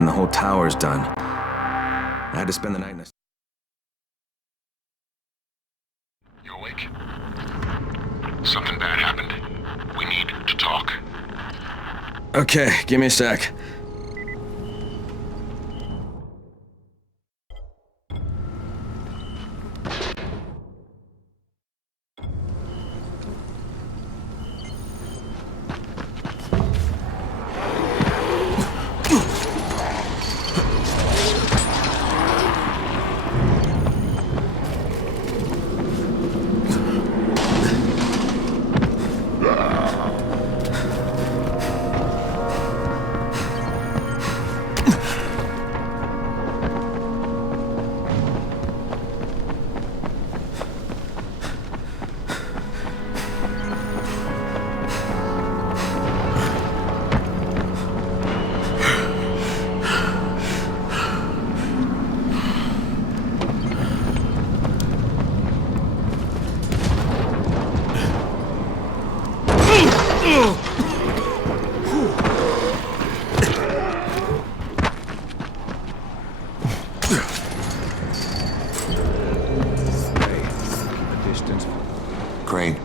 and the whole tower's done. I had to spend the night in a... You awake? Something bad happened. We need to talk. Okay, give me a sec. Crane,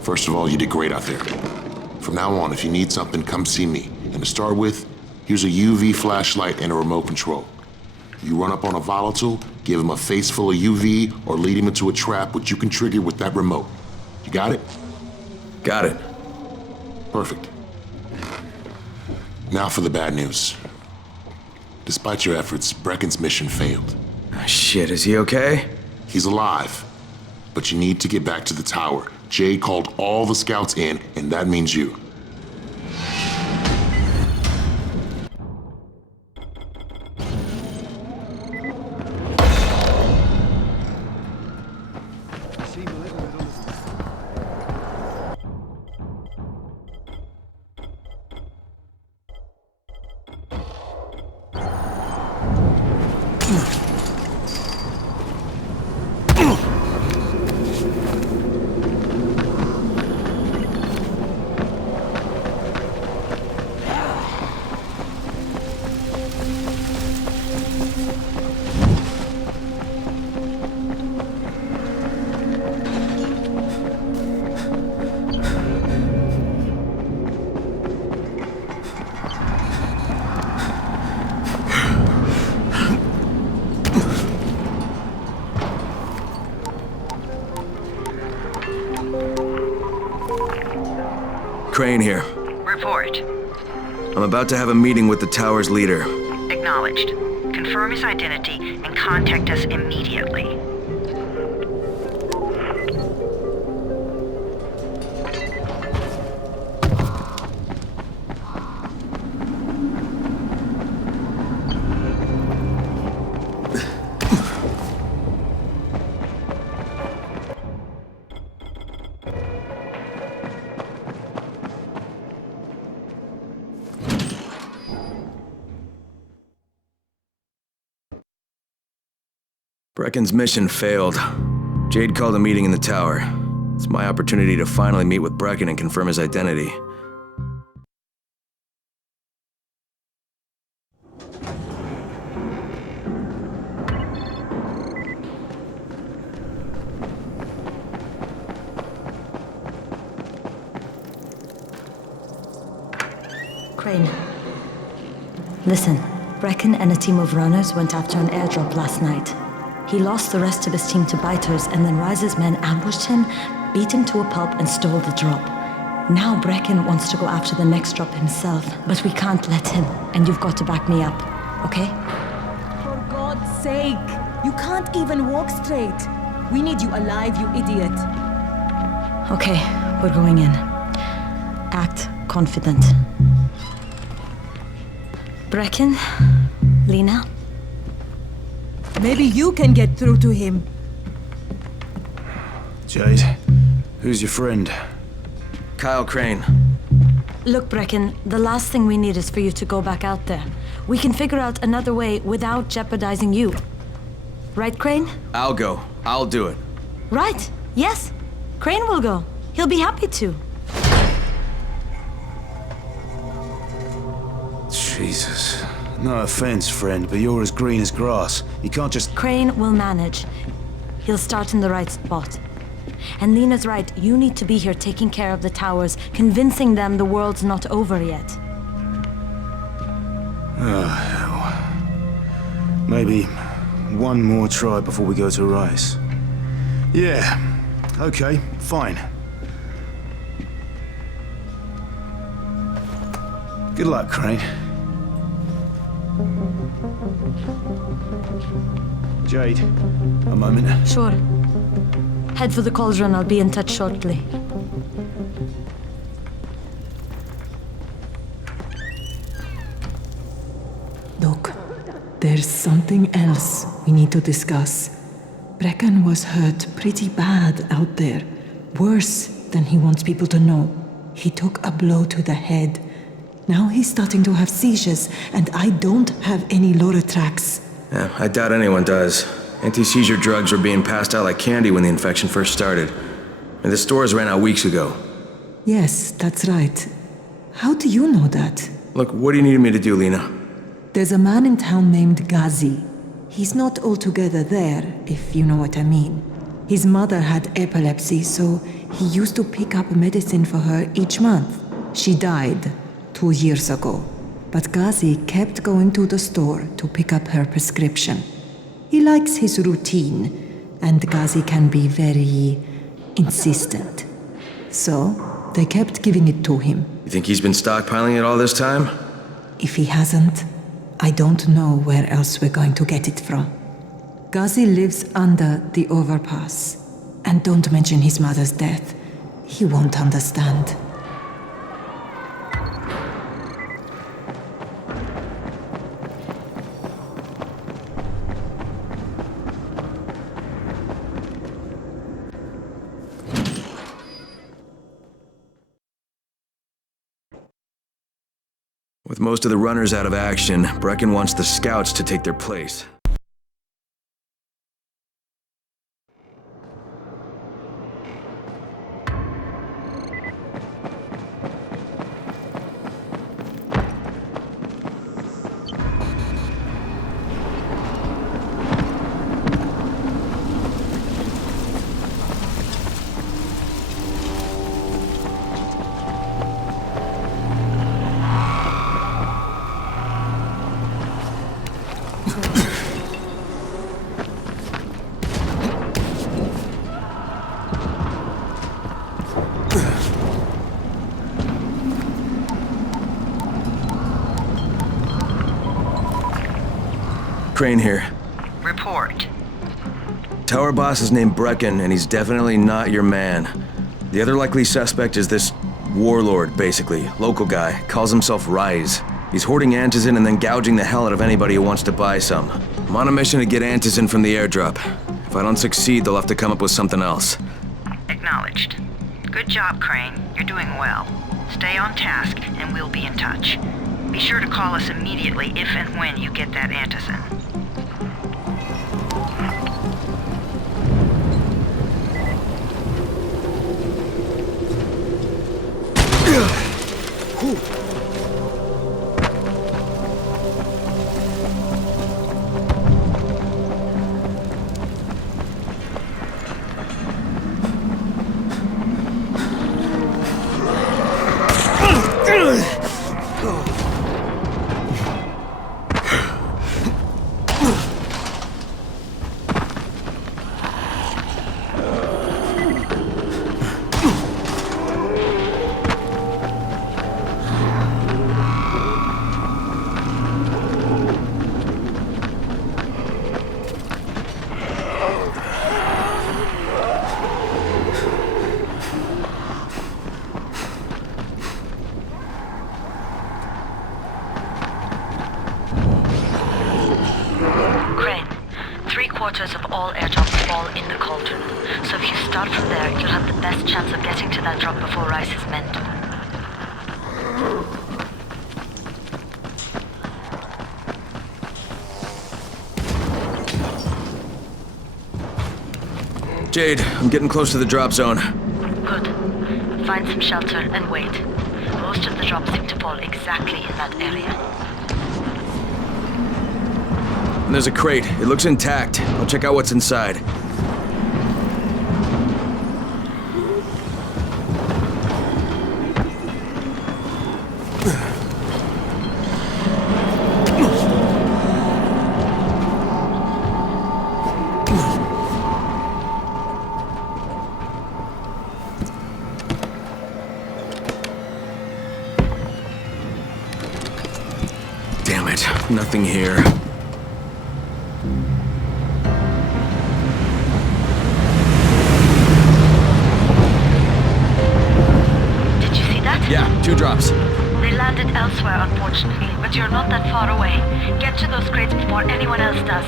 first of all, you did great out there. From now on, if you need something, come see me. And to start with, here's a UV flashlight and a remote control. You run up on a volatile, give him a face full of UV, or lead him into a trap which you can trigger with that remote. You got it? Got it. Perfect. Now for the bad news. Despite your efforts, Brecken's mission failed. Shit, is he okay? He's alive, but you need to get back to the tower. Jade called all the scouts in, and that means you. Crane here. Report. I'm about to have a meeting with the tower's leader. Acknowledged. Confirm his identity and contact us immediately. Brecken's mission failed. Jade called a meeting in the tower. It's my opportunity to finally meet with Brecken and confirm his identity. Crane. Listen, Brecken and a team of runners went after an airdrop last night. He lost the rest of his team to biters, and then Rise's men ambushed him, beat him to a pulp, and stole the drop. Now Brecken wants to go after the next drop himself, but we can't let him, and you've got to back me up, okay? For God's sake! You can't even walk straight! We need you alive, you idiot! Okay, we're going in. Act confident. Brecken, Lena. Maybe you can get through to him. Jade, who's your friend? Kyle Crane. Look, Brecken, the last thing we need is for you to go back out there. We can figure out another way without jeopardizing you. Right, Crane? I'll go. I'll do it. Right. Yes. Crane will go. He'll be happy to. Jesus. No offense, friend, but you're as green as grass. You can't just... Crane will manage. He'll start in the right spot. And Lena's right, you need to be here taking care of the towers, convincing them the world's not over yet. Oh, hell. Maybe one more try before we go to Rice. Yeah, okay, fine. Good luck, Crane. Jade, a moment. Sure. Head for the cauldron, I'll be in touch shortly. Look, there's something else we need to discuss. Brecken was hurt pretty bad out there. Worse than he wants people to know. He took a blow to the head. Now he's starting to have seizures, and I don't have any Loratrax. Yeah, I doubt anyone does. Anti-seizure drugs were being passed out like candy when the infection first started. And the stores ran out weeks ago. Yes, that's right. How do you know that? Look, what do you need me to do, Lena? There's a man in town named Ghazi. He's not altogether there, if you know what I mean. His mother had epilepsy, so he used to pick up medicine for her each month. She died 2 years ago, but Ghazi kept going to the store to pick up her prescription. He likes his routine, and Ghazi can be very insistent. So, they kept giving it to him. You think he's been stockpiling it all this time? If he hasn't, I don't know where else we're going to get it from. Ghazi lives under the overpass. And don't mention his mother's death. He won't understand. With most of the runners out of action, Brecken wants the scouts to take their place. Crane here. Report. Tower boss is named Brecken, and he's definitely not your man. The other likely suspect is this warlord, basically. Local guy. Calls himself Rise. He's hoarding antizin and then gouging the hell out of anybody who wants to buy some. I'm on a mission to get antizin from the airdrop. If I don't succeed, they'll have to come up with something else. Acknowledged. Good job, Crane. You're doing well. Stay on task, and we'll be in touch. Be sure to call us immediately if and when you get that antizin. Of all airdrops fall in the cauldron. So if you start from there, you'll have the best chance of getting to that drop before Rice's men do. Jade, I'm getting close to the drop zone. Good. Find some shelter and wait. Most of the drops seem to fall exactly in that area. And there's a crate. It looks intact. I'll check out what's inside. Damn it. Nothing here. Did you see that? Yeah, 2 drops. They landed elsewhere, unfortunately, but you're not that far away. Get to those crates before anyone else does.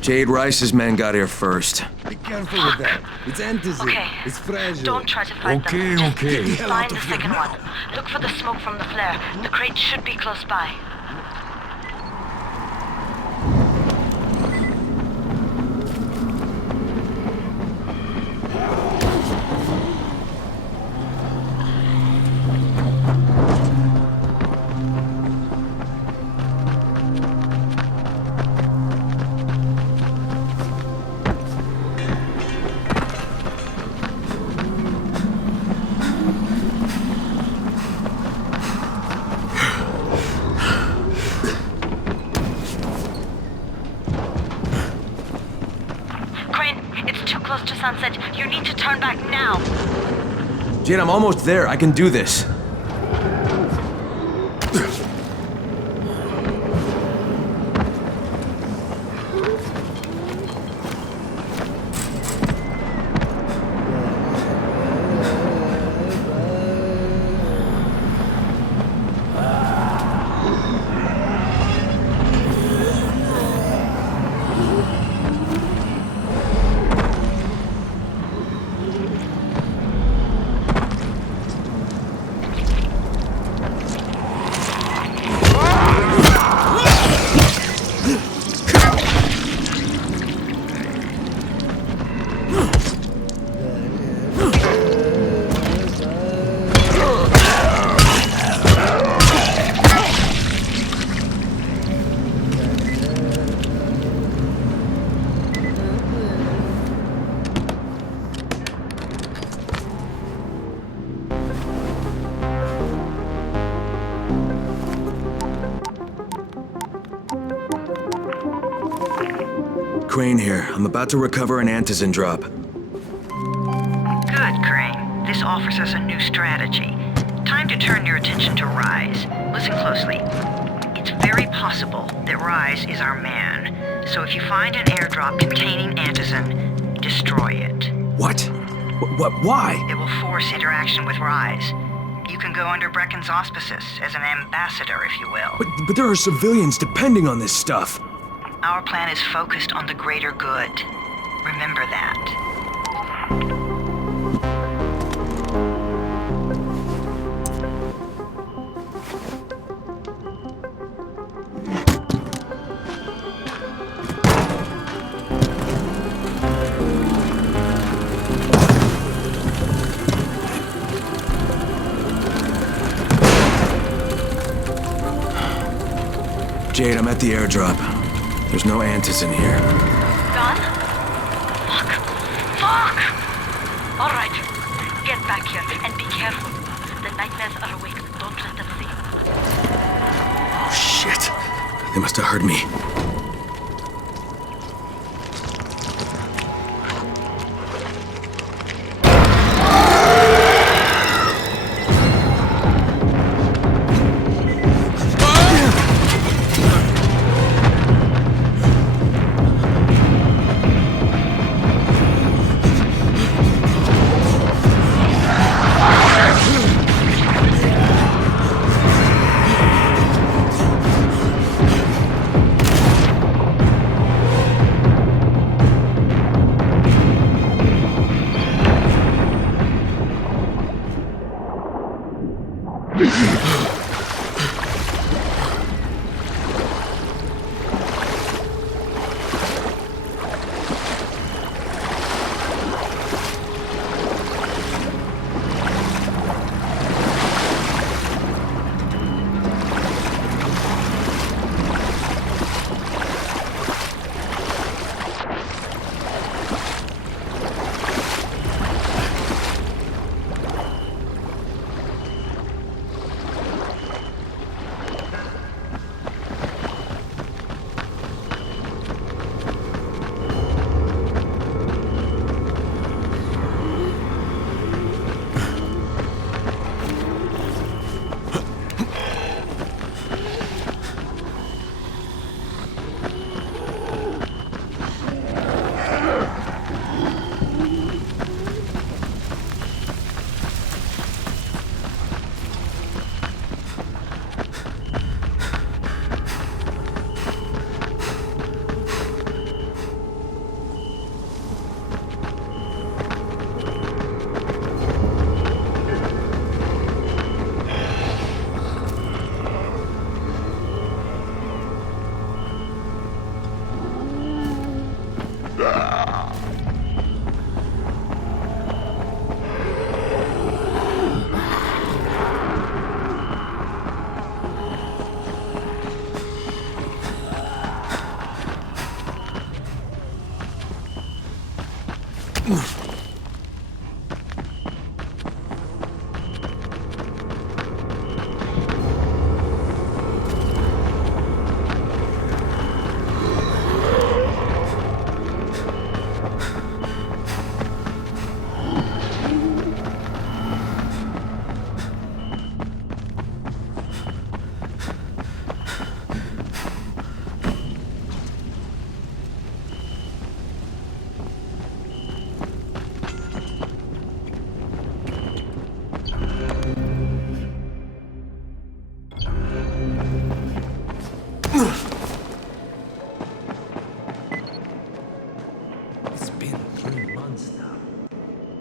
Jade Rice's men got here first. Be careful with that. It's antizin. Okay. It's fragile. Don't try to fight them. Okay. Just find the second one. Look for the smoke from the flare. The crate should be close by. Close to sunset. You need to turn back now. Jade, I'm almost there. I can do this. Crane here. I'm about to recover an antizin drop. Good, Crane. This offers us a new strategy. Time to turn your attention to Rise. Listen closely. It's very possible that Rise is our man. So if you find an airdrop containing antizin, destroy it. What? Why? It will force interaction with Rise. You can go under Brecken's auspices as an ambassador, if you will. But there are civilians depending on this stuff. Our plan is focused on the greater good. Remember that. Jade, I'm at the airdrop. There's no antizin here. Gone? Fuck! All right. Get back here and be careful. The nightmares are awake. Don't let them see you. Oh, shit. They must have heard me. It's been 3 months now.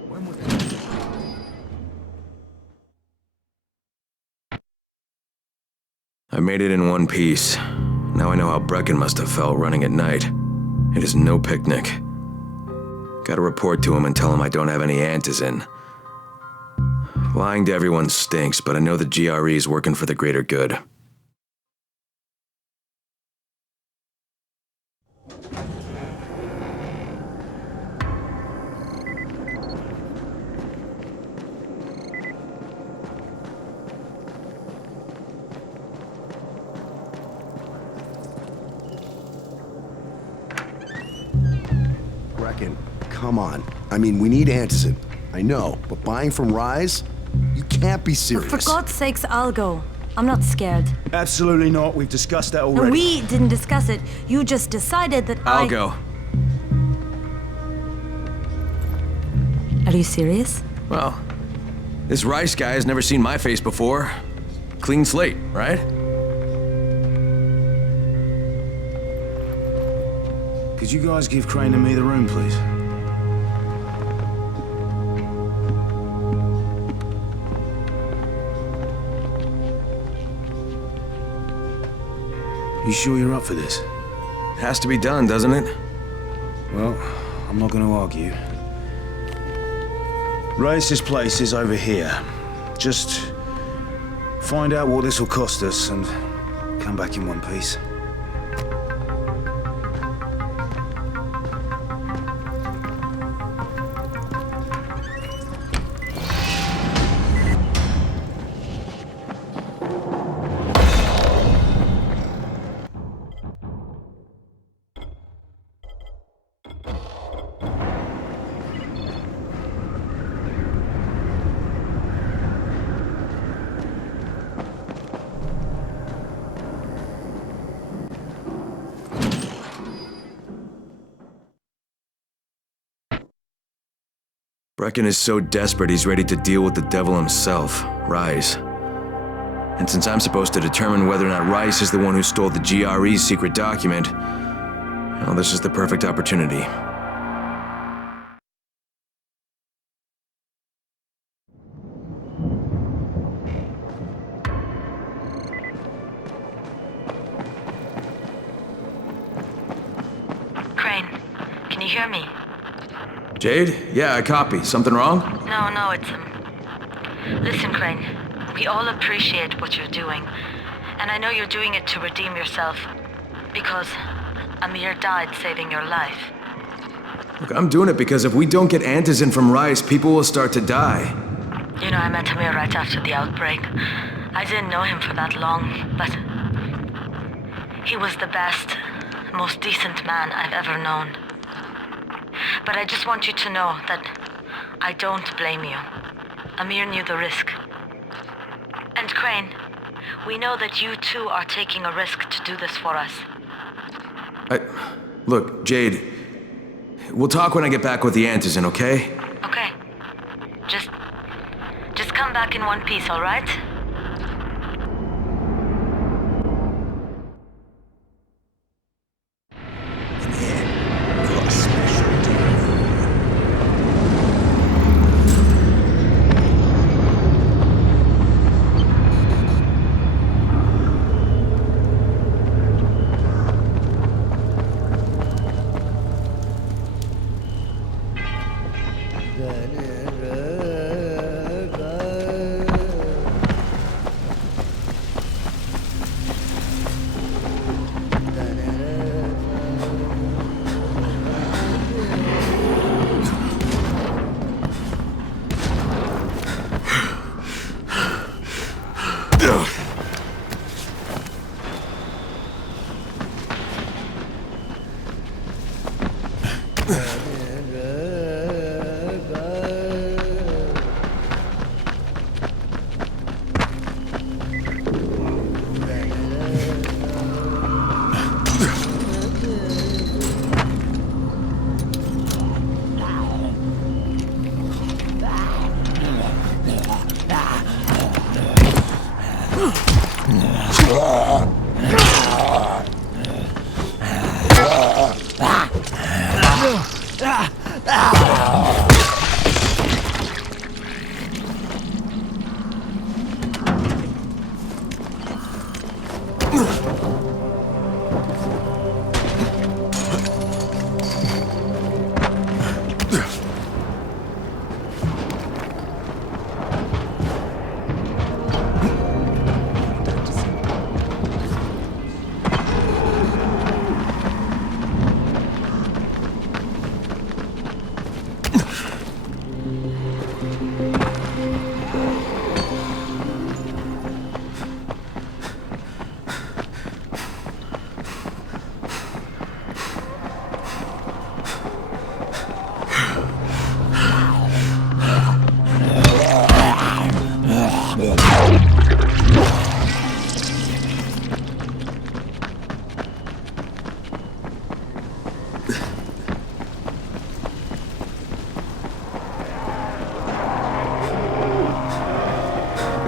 When was I made it in one piece. Now I know how Brecken must have felt running at night. It is no picnic. Gotta report to him and tell him I don't have any antizin. Lying to everyone stinks, but I know the GRE is working for the greater good. Brecken, come on. I mean, we need antizin. I know, but buying from Rise? You can't be serious. For God's sakes, I'll go. I'm not scared. Absolutely not. We've discussed that And already. we didn't discuss it. You just decided that I'll go. Are you serious? Well, this Rice guy has never seen my face before. Clean slate, right? Could you guys give Crane and me the room, please? You sure you're up for this? Has to be done, doesn't it? Well, I'm not going to argue. Race's place is over here. Just find out what this will cost us and come back in one piece. Brecken is so desperate he's ready to deal with the devil himself, Rise. And since I'm supposed to determine whether or not Rice is the one who stole the GRE's secret document, well, this is the perfect opportunity. Crane, can you hear me? Jade? Yeah, I copy. Something wrong? No, it's, Listen, Crane, we all appreciate what you're doing. And I know you're doing it to redeem yourself. Because Amir died saving your life. Look, I'm doing it because if we don't get antizin from Rice, people will start to die. You know, I met Amir right after the outbreak. I didn't know him for that long, but he was the best, most decent man I've ever known. But I just want you to know that I don't blame you. Amir knew the risk. And Crane, we know that you too are taking a risk to do this for us. Look, Jade, we'll talk when I get back with the antizin, okay? Okay. Just come back in one piece, all right?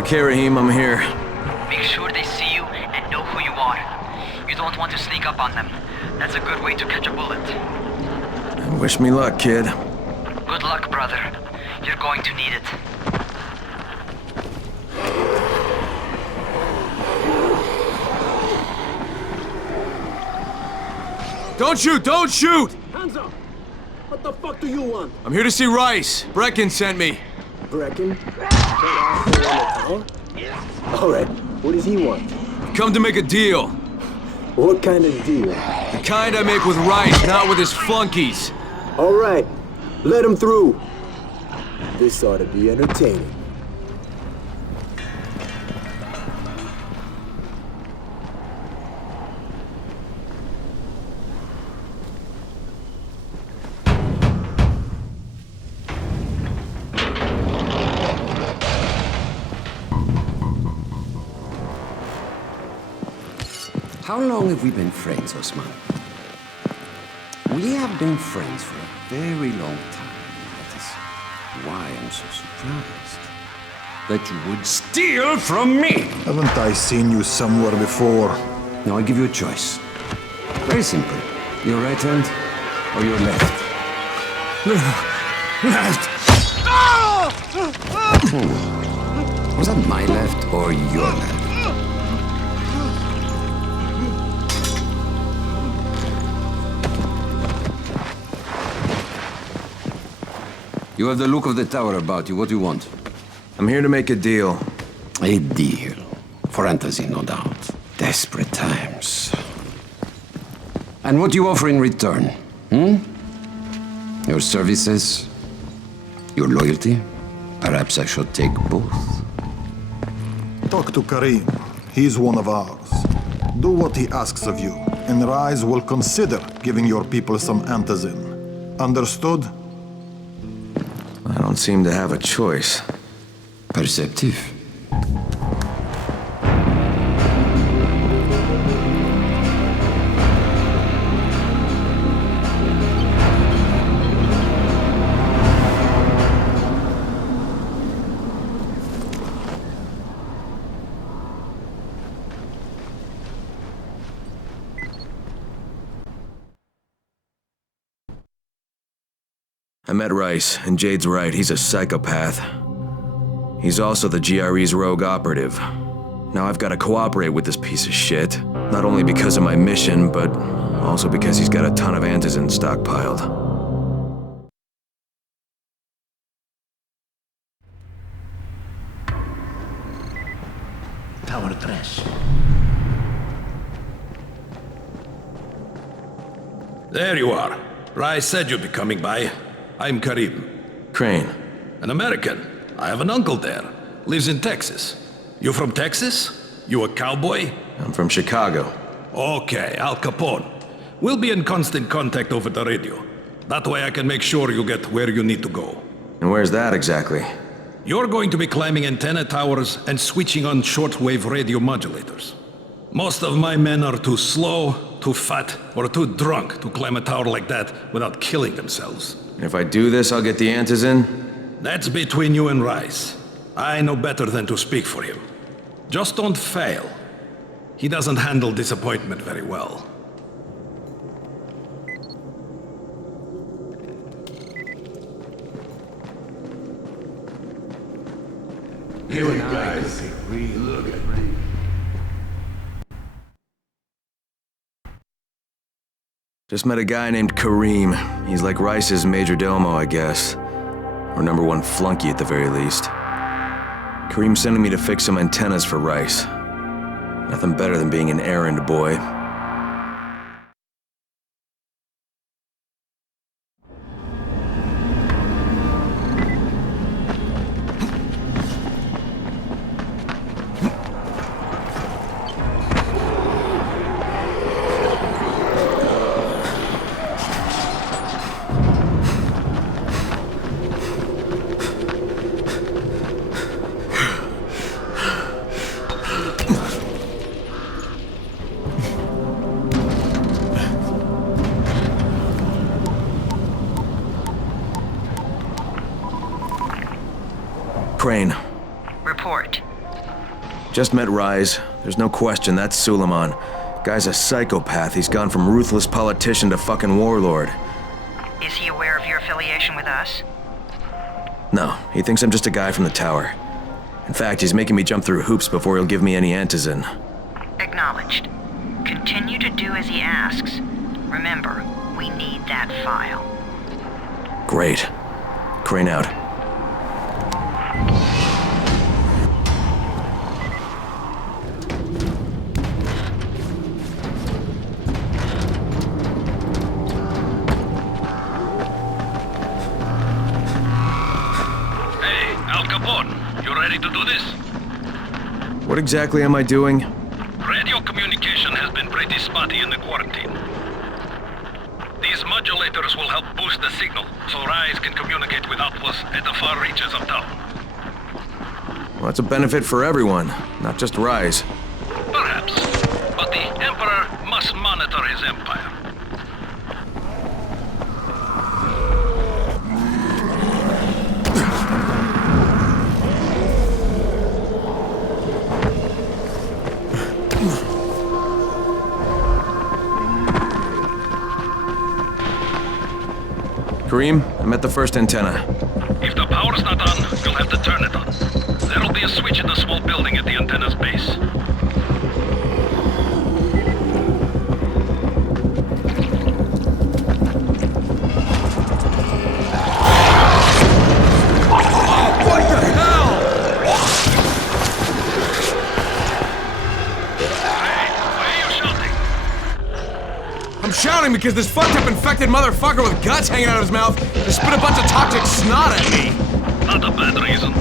Okay, Raheem, I'm here. Make sure they see you and know who you are. You don't want to sneak up on them. That's a good way to catch a bullet. Wish me luck, kid. Good luck, brother. You're going to need it. Don't shoot! Don't shoot! Hands up! What the fuck do you want? I'm here to see Rice. Brecken sent me. Brecken? Alright, what does he want? Come to make a deal. What kind of deal? The kind I make with Rice, not with his flunkies. Alright, let him through. This ought to be entertaining. How long have we been friends, Osman? We have been friends for a very long time. That is why I'm so surprised that you would steal from me. Haven't I seen you somewhere before? Now I give you a choice. Very simple. Your right hand or your left? Left. Was that my left or your left? You have the look of the tower about you. What do you want? I'm here to make a deal. A deal. For fantasy, no doubt. Desperate times. And what do you offer in return? Your services? Your loyalty? Perhaps I should take both. Talk to Karim. He's one of ours. Do what he asks of you, and Rise will consider giving your people some antizin. Understood? I don't seem to have a choice. Perceptive. I met Rice, and Jade's right, he's a psychopath. He's also the GRE's rogue operative. Now I've got to cooperate with this piece of shit, not only because of my mission, but also because he's got a ton of antizin stockpiled. Tower trash. There you are. Rice said you'd be coming by. I'm Karim. Crane. An American. I have an uncle there. Lives in Texas. You from Texas? You a cowboy? I'm from Chicago. Okay, Al Capone. We'll be in constant contact over the radio. That way I can make sure you get where you need to go. And where's that exactly? You're going to be climbing antenna towers and switching on shortwave radio modulators. Most of my men are too slow, too fat, or too drunk to climb a tower like that without killing themselves. If I do this, I'll get the antizin? That's between you and Rice. I know better than to speak for him. Just don't fail. He doesn't handle disappointment very well. You and guys take real look at me. Just met a guy named Karim. He's like Rice's majordomo, I guess. Or #1 flunky at the very least. Karim's sending me to fix some antennas for Rice. Nothing better than being an errand boy. Crane. Report. Just met Rise. There's no question that's Suleiman. Guy's a psychopath. He's gone from ruthless politician to fucking warlord. Is he aware of your affiliation with us? No, he thinks I'm just a guy from the tower. In fact, he's making me jump through hoops before he'll give me any antizin. Acknowledged. Continue to do as he asks. Remember, we need that file. Great. Crane out. Ready to do this? What exactly am I doing? Radio communication has been pretty spotty in the quarantine. These modulators will help boost the signal, so Rise can communicate with outposts at the far reaches of town. Well, that's a benefit for everyone, not just Rise. Perhaps, but the Emperor must monitor his empire. Kareem, I'm at the first antenna. If the power's not on, you'll have to turn it on. There'll be a switch in the small building at the antenna's base. What the hell? Hey, why are you shouting? I'm shouting because this fucked up infected motherfucker with guts hanging out of his mouth just spit a bunch of toxic snot at me. Not a bad reason.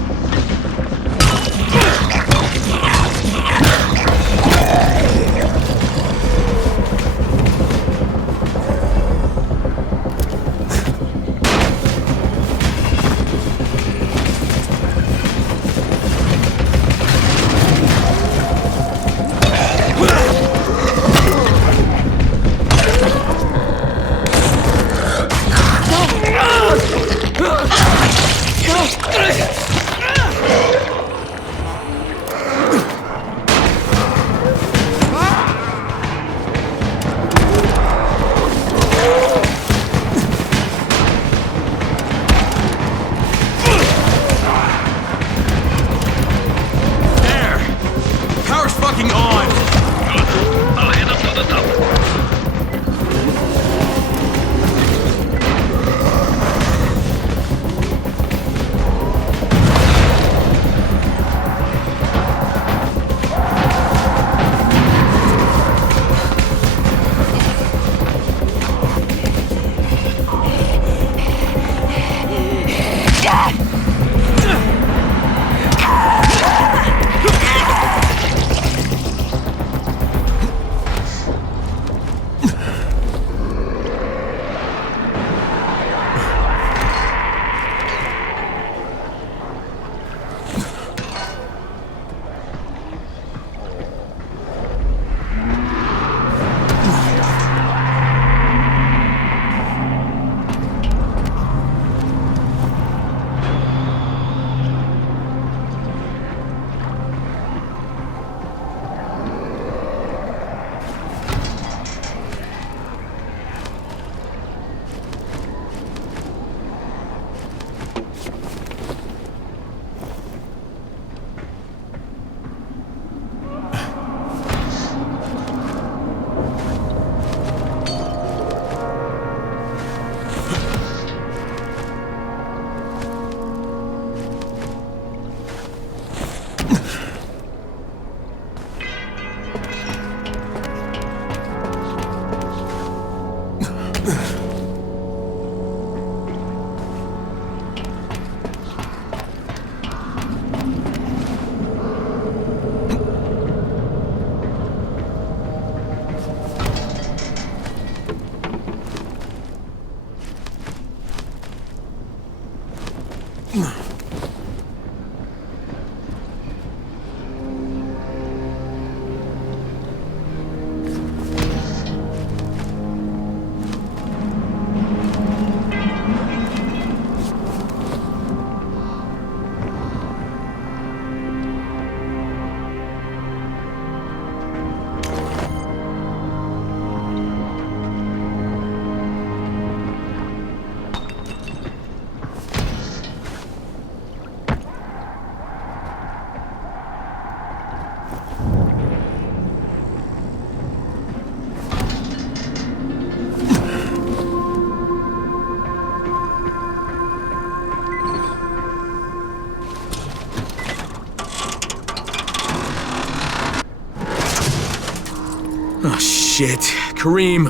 Shit. Kareem,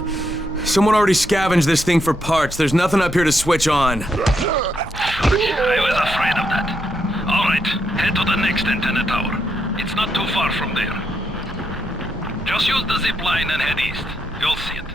someone already scavenged this thing for parts. There's nothing up here to switch on. I was afraid of that. Alright, head to the next antenna tower. It's not too far from there. Just use the zip line and head east. You'll see it.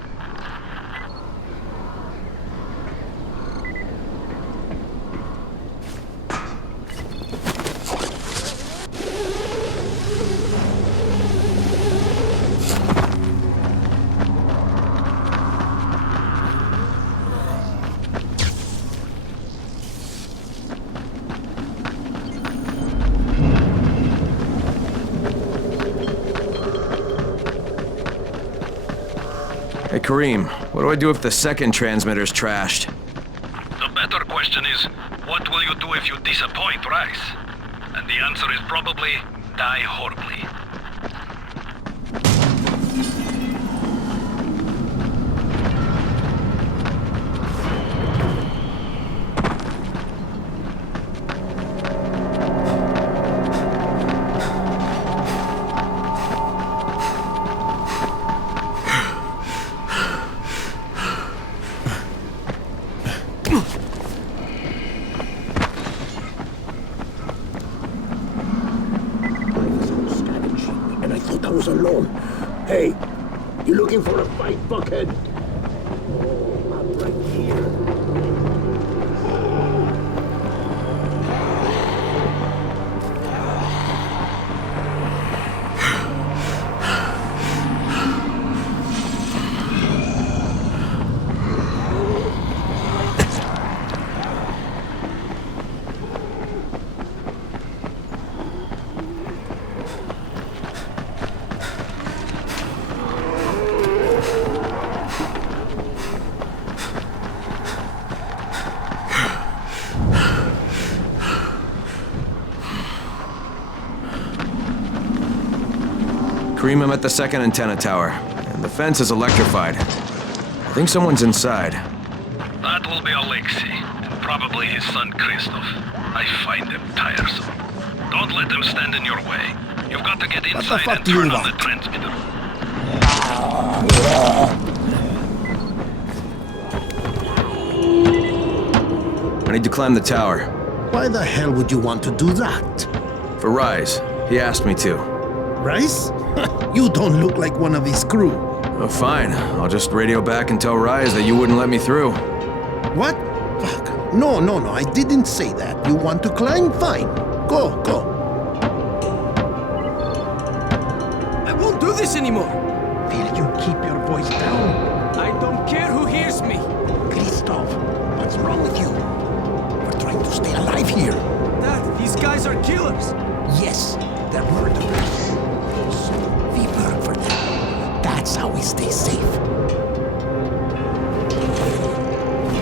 Hey, Kareem, what do I do if the second transmitter's trashed? The better question is, what will you do if you disappoint Rice? And the answer is probably, die horribly. I was alone. Hey, you looking for a fight, fuckhead? I'm right here. Kareem, I'm at the second antenna tower, and the fence is electrified. I think someone's inside. That will be Alexei, and probably his son Christoph. I find them tiresome. Don't let them stand in your way. You've got to get inside and turn on the transmitter. I need to climb the tower. Why the hell would you want to do that? For Rise. He asked me to. Rice? You don't look like one of his crew. Oh, fine. I'll just radio back and tell Rise that you wouldn't let me through. What? Fuck. No, I didn't say that. You want to climb? Fine. Go. I won't do this anymore. Will you keep your voice down? I don't care who hears me. Christoph, what's wrong with you? We're trying to stay alive here. Dad, these guys are killers. Yes, they're murderers. So we work for them. That's how we stay safe.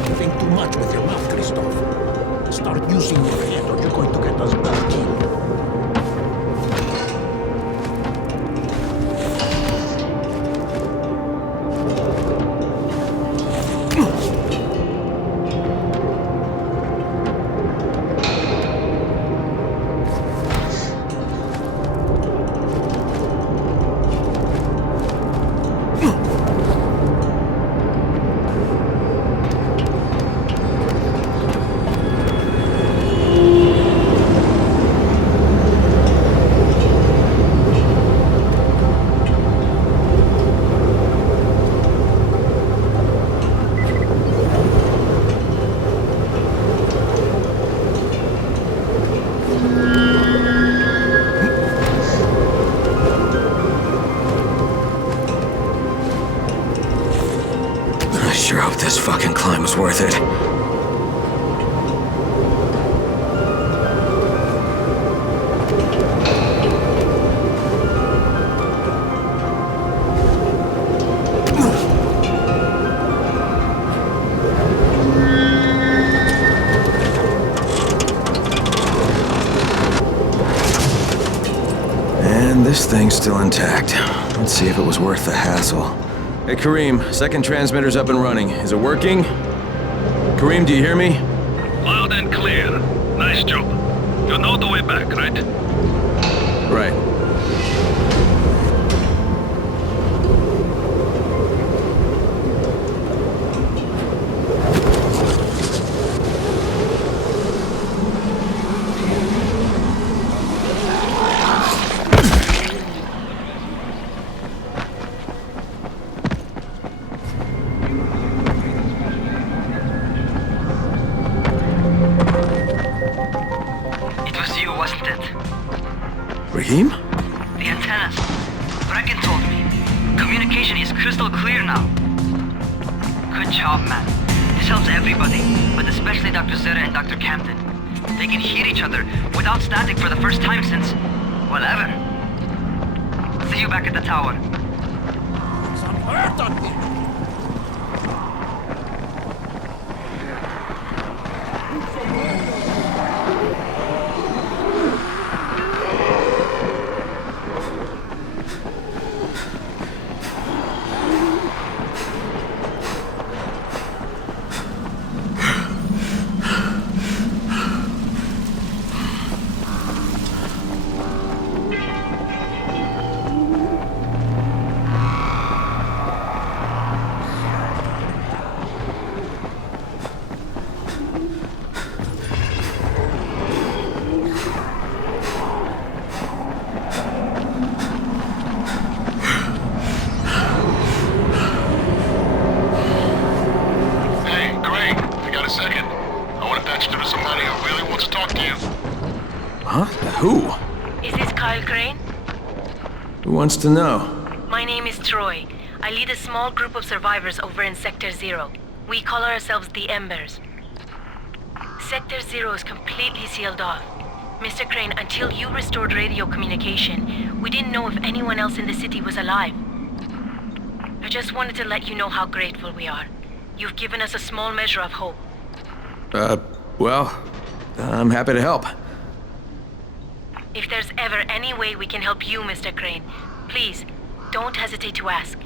You think too much with your mouth, Christoph. Start using your head or you're going to get us both killed. I sure hope this fucking climb was worth it. And this thing's still intact. Let's see if it was worth the hassle. Hey, Kareem, second transmitter's up and running. Is it working? Kareem, do you hear me? Loud and clear. Nice job. You know the way back, right? Right. Rahim? The antennas. Brecken told me. Communication is crystal clear now. Good job, man. This helps everybody, but especially Dr. Zera and Dr. Camden. They can hear each other without static for the first time since, well, ever. See you back at the tower. Some hurt on me. Who? Is this Kyle Crane? Who wants to know? My name is Troy. I lead a small group of survivors over in Sector 0. We call ourselves the Embers. Sector 0 is completely sealed off. Mr. Crane, until you restored radio communication, we didn't know if anyone else in the city was alive. I just wanted to let you know how grateful we are. You've given us a small measure of hope. Well, I'm happy to help. If there's ever any way we can help you, Mr. Crane, please, don't hesitate to ask.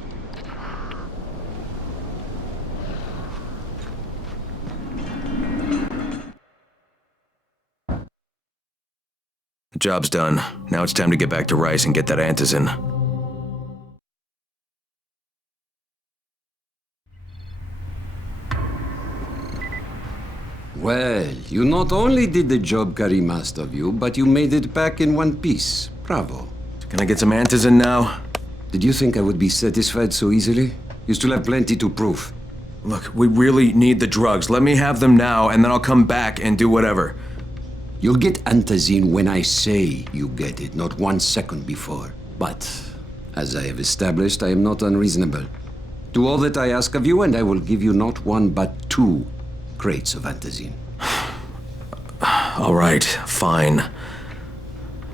The job's done. Now it's time to get back to Rice and get that antizin. Well, you not only did the job Karim asked of you, but you made it back in one piece. Bravo. Can I get some antizin now? Did you think I would be satisfied so easily? You still have plenty to prove. Look, we really need the drugs. Let me have them now, and then I'll come back and do whatever. You'll get antizin when I say you get it, not 1 second before. But, as I have established, I am not unreasonable. Do all that I ask of you, and I will give you not 1 but 2 crates of antizin. All right, fine.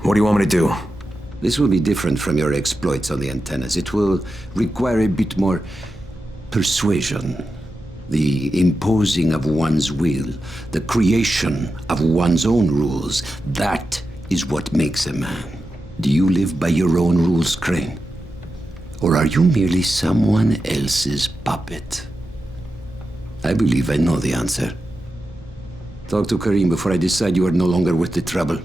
What do you want me to do? This will be different from your exploits on the antennas. It will require a bit more persuasion. The imposing of one's will, the creation of one's own rules. That is what makes a man. Do you live by your own rules, Crane? Or are you merely someone else's puppet? I believe I know the answer. Talk to Karim before I decide you are no longer worth the trouble.